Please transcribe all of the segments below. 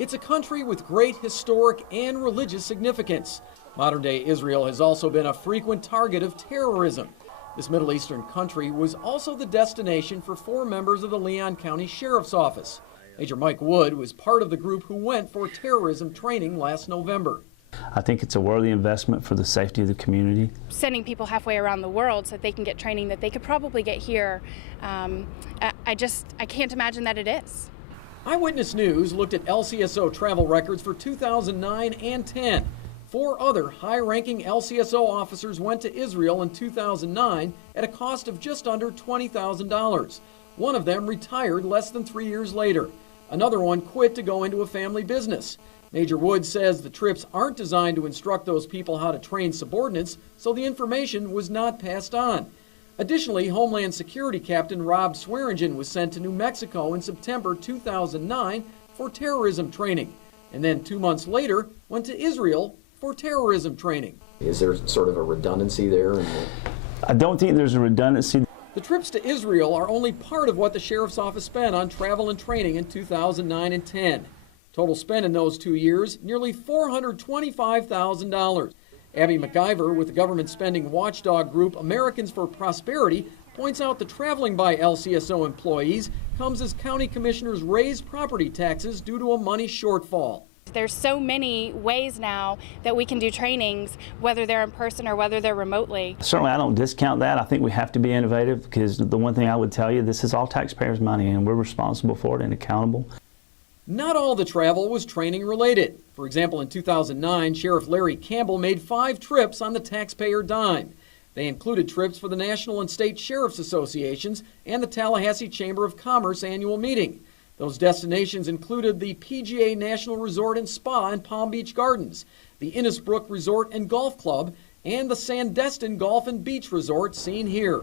It's a country with great historic and religious significance. Modern-day Israel has also been a frequent target of terrorism. This Middle Eastern country was also the destination for 4 members of the Leon County Sheriff's Office. Major Mike Wood was part of the group who went for terrorism training last November. I think it's a worthy investment for the safety of the community. Sending people halfway around the world so that they can get training that they could probably get here, I can't imagine that it is. Eyewitness News looked at LCSO travel records for 2009 and 10. 4 other high-ranking LCSO officers went to Israel in 2009 at a cost of just under $20,000. One of them retired less than 3 years later. Another one quit to go into a family business. Major Wood says the trips aren't designed to instruct those people how to train subordinates, so the information was not passed on. Additionally, Homeland Security Captain Rob Swearingen was sent to New Mexico in September 2009 for terrorism training, and then 2 months later went to Israel for terrorism training. Is there sort of a redundancy there? I don't think there's a redundancy. The trips to Israel are only part of what the Sheriff's Office spent on travel and training in 2009 and 10. Total spent in those 2 years, nearly $425,000. Abby McIver with the government spending watchdog group Americans for Prosperity points out the traveling by LCSO employees comes as county commissioners raise property taxes due to a money shortfall. There's so many ways now that we can do trainings, whether they're in person or whether they're remotely. Certainly I don't discount that. I think we have to be innovative because the one thing I would tell you, this is all taxpayers' money and we're responsible for it and accountable. Not all the travel was training related. For example, in 2009, Sheriff Larry Campbell made 5 trips on the taxpayer dime. They included trips for the National and State Sheriff's Associations and the Tallahassee Chamber of Commerce annual meeting. Those destinations included the PGA National Resort and Spa in Palm Beach Gardens, the Innisbrook Resort and Golf Club, and the Sandestin Golf and Beach Resort seen here.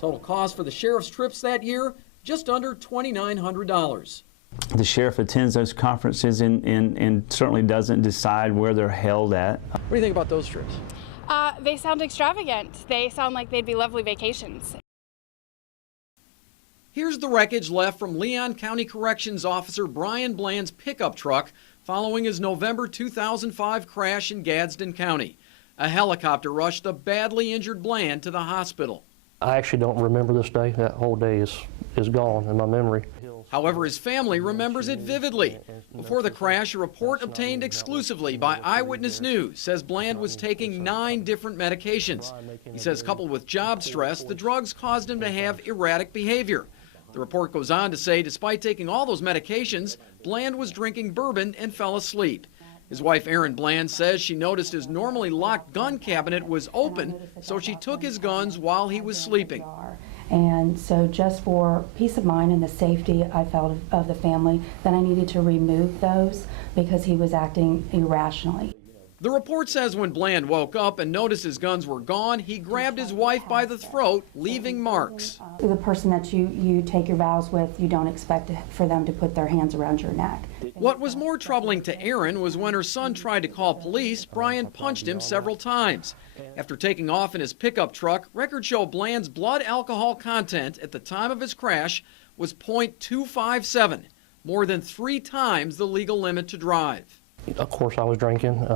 Total cost for the sheriff's trips that year, just under $2,900. The sheriff attends those conferences and certainly doesn't decide where they're held at. What do you think about those trips? They sound extravagant. They sound like they'd be lovely vacations. Here's the wreckage left from Leon County Corrections Officer Brian Bland's pickup truck following his November 2005 crash in Gadsden County. A helicopter rushed the badly injured Bland to the hospital. I actually don't remember this day. That whole day is gone in my memory. However, his family remembers it vividly. Before the crash, a report obtained exclusively by Eyewitness News says Bland was taking 9 different medications. He says coupled with job stress, the drugs caused him to have erratic behavior. The report goes on to say despite taking all those medications, Bland was drinking bourbon and fell asleep. His wife Erin Bland says she noticed his normally locked gun cabinet was open, so she took his guns while he was sleeping. And so just for peace of mind and the safety I felt of the family, that I needed to remove those because he was acting irrationally. The report says when Bland woke up and noticed his guns were gone, he grabbed his wife by the throat, leaving marks. The person that you take your vows with, you don't expect for them to put their hands around your neck. What was more troubling to Erin was when her son tried to call police, Brian punched him several times. After taking off in his pickup truck, records show Bland's blood alcohol content at the time of his crash was .257, more than 3 times the legal limit to drive. Of course I was drinking.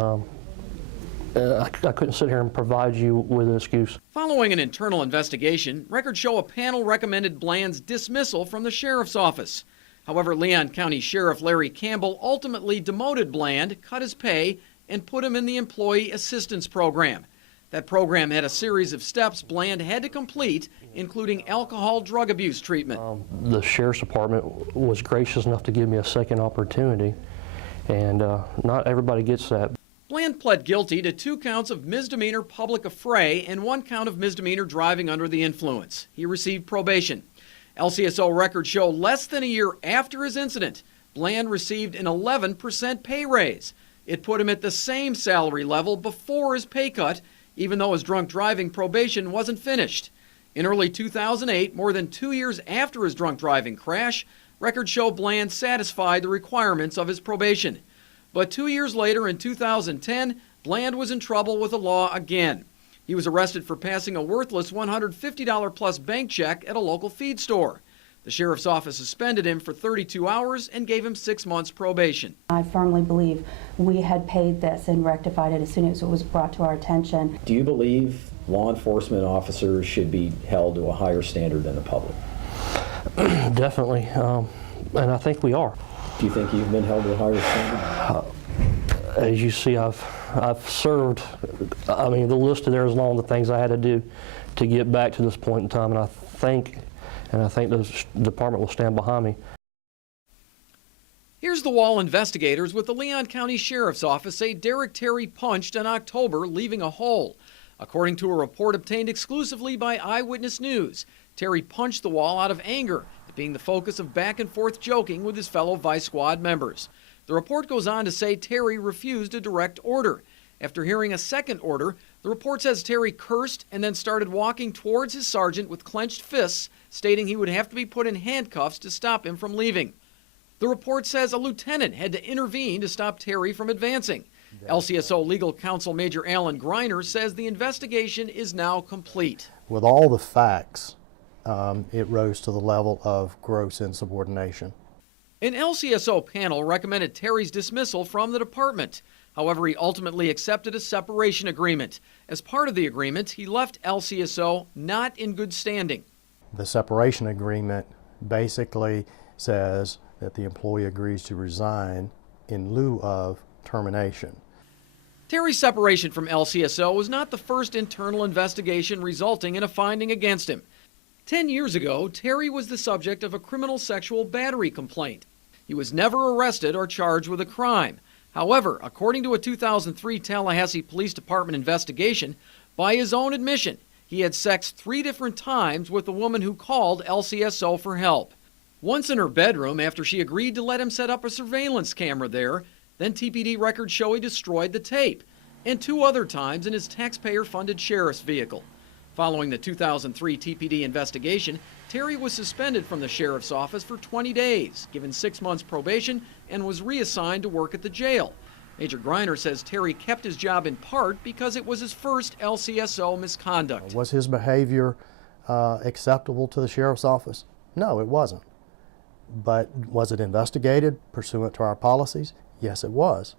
I couldn't sit here and provide you with an excuse. Following an internal investigation, records show a panel recommended Bland's dismissal from the sheriff's office. However, Leon County Sheriff Larry Campbell ultimately demoted Bland, cut his pay, and put him in the Employee Assistance Program. That program had a series of steps Bland had to complete, including alcohol drug abuse treatment. The Sheriff's Department was gracious enough to give me a second opportunity, and not everybody gets that. Bland pled guilty to 2 counts of misdemeanor public affray and 1 count of misdemeanor driving under the influence. He received probation. LCSO records show less than a year after his incident, Bland received an 11% pay raise. It put him at the same salary level before his pay cut, even though his drunk driving probation wasn't finished. In early 2008, more than 2 years after his drunk driving crash, records show Bland satisfied the requirements of his probation. But 2 years later, in 2010, Bland was in trouble with the law again. He was arrested for passing a worthless $150 plus bank check at a local feed store. The sheriff's office suspended him for 32 hours and gave him 6 months probation. I firmly believe we had paid this and rectified it as soon as it was brought to our attention. Do you believe law enforcement officers should be held to a higher standard than the public? Definitely, and I think we are. Do you think you've been held to a higher standard? As you see, I've served, I mean, the list there is long, the things I had to do to get back to this point in time, and I think the department will stand behind me. Here's the wall investigators with the Leon County Sheriff's Office say Derek Terry punched in October, leaving a hole. According to a report obtained exclusively by Eyewitness News, Terry punched the wall out of anger at being the focus of back-and-forth joking with his fellow Vice Squad members. The report goes on to say Terry refused a direct order. After hearing a second order, the report says Terry cursed and then started walking towards his sergeant with clenched fists, stating he would have to be put in handcuffs to stop him from leaving. The report says a lieutenant had to intervene to stop Terry from advancing. LCSO legal counsel Major Alan Greiner says the investigation is now complete. With all the facts, it rose to the level of gross insubordination. An LCSO panel recommended Terry's dismissal from the department. However, he ultimately accepted a separation agreement. As part of the agreement, he left LCSO not in good standing. The separation agreement basically says that the employee agrees to resign in lieu of termination. Terry's separation from LCSO was not the first internal investigation resulting in a finding against him. 10 years ago, Terry was the subject of a criminal sexual battery complaint. He was never arrested or charged with a crime. However, according to a 2003 Tallahassee Police Department investigation, by his own admission, he had sex 3 different times with a woman who called LCSO for help. Once in her bedroom after she agreed to let him set up a surveillance camera there, then TPD records show he destroyed the tape, and 2 other times in his taxpayer-funded sheriff's vehicle. Following the 2003 TPD investigation, Terry was suspended from the sheriff's office for 20 days, given 6 months probation, and was reassigned to work at the jail. Major Greiner says Terry kept his job in part because it was his first LCSO misconduct. Was his behavior acceptable to the sheriff's office? No, it wasn't. But was it investigated pursuant to our policies? Yes, it was.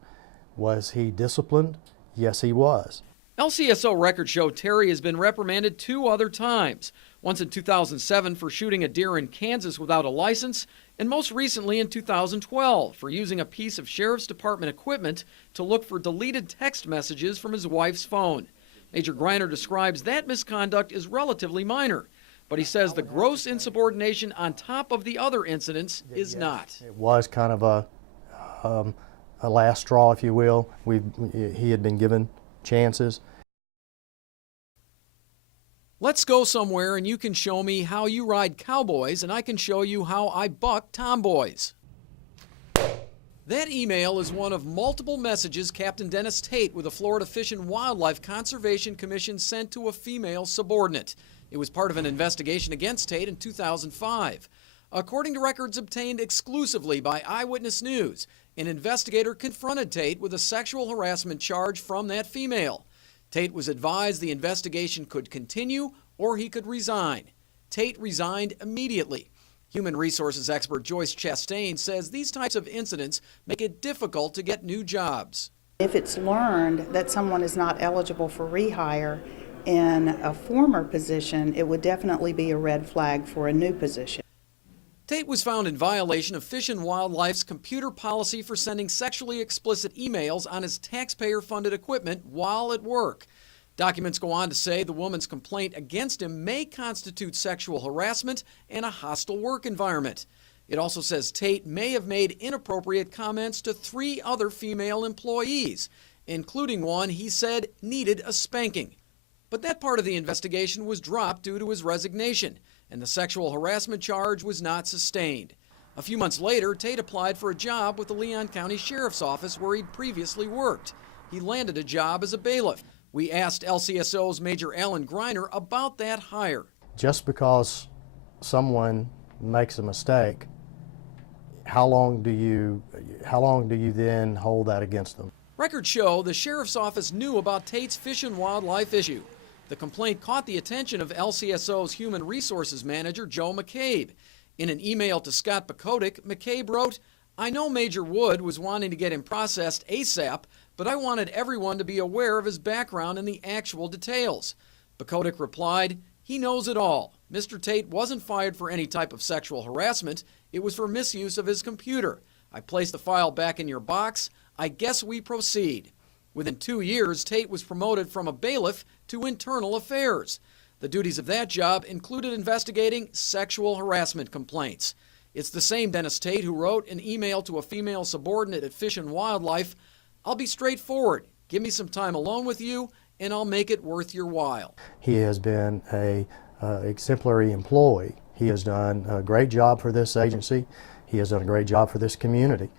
Was he disciplined? Yes, he was. LCSO records show Terry has been reprimanded 2 other times, once in 2007 for shooting a deer in Kansas without a license, and most recently in 2012 for using a piece of Sheriff's Department equipment to look for deleted text messages from his wife's phone. Major Greiner describes that misconduct as relatively minor, but he says the gross insubordination on top of the other incidents is not. It was kind of a last straw, if you will. He had been given chances. Let's go somewhere and you can show me how you ride cowboys and I can show you how I buck tomboys. That email is one of multiple messages Captain Dennis Tate with the Florida Fish and Wildlife Conservation Commission sent to a female subordinate. It was part of an investigation against Tate in 2005. According to records obtained exclusively by Eyewitness News, an investigator confronted Tate with a sexual harassment charge from that female. Tate was advised the investigation could continue or he could resign. Tate resigned immediately. Human resources expert Joyce Chastain says these types of incidents make it difficult to get new jobs. If it's learned that someone is not eligible for rehire in a former position, it would definitely be a red flag for a new position. Tate was found in violation of Fish and Wildlife's computer policy for sending sexually explicit emails on his taxpayer-funded equipment while at work. Documents go on to say the woman's complaint against him may constitute sexual harassment and a hostile work environment. It also says Tate may have made inappropriate comments to 3 other female employees, including one he said needed a spanking. But that part of the investigation was dropped due to his resignation, and the sexual harassment charge was not sustained. A few months later, Tate applied for a job with the Leon County Sheriff's Office where he'd previously worked. He landed a job as a bailiff. We asked LCSO's Major Alan Greiner about that hire. Just because someone makes a mistake, how long do you then hold that against them? Records show the Sheriff's Office knew about Tate's Fish and Wildlife issue. The complaint caught the attention of LCSO's Human Resources Manager, Joe McCabe. In an email to Scott Bakotic, McCabe wrote, "I know Major Wood was wanting to get him processed ASAP, but I wanted everyone to be aware of his background and the actual details." Bakotic replied, "He knows it all. Mr. Tate wasn't fired for any type of sexual harassment. It was for misuse of his computer. I placed the file back in your box. I guess we proceed." Within 2 years, Tate was promoted from a bailiff to internal affairs. The duties of that job included investigating sexual harassment complaints. It's the same Dennis Tate who wrote an email to a female subordinate at Fish and Wildlife, "I'll be straightforward. Give me some time alone with you, and I'll make it worth your while." He has been a exemplary employee. He has done a great job for this agency. He has done a great job for this community.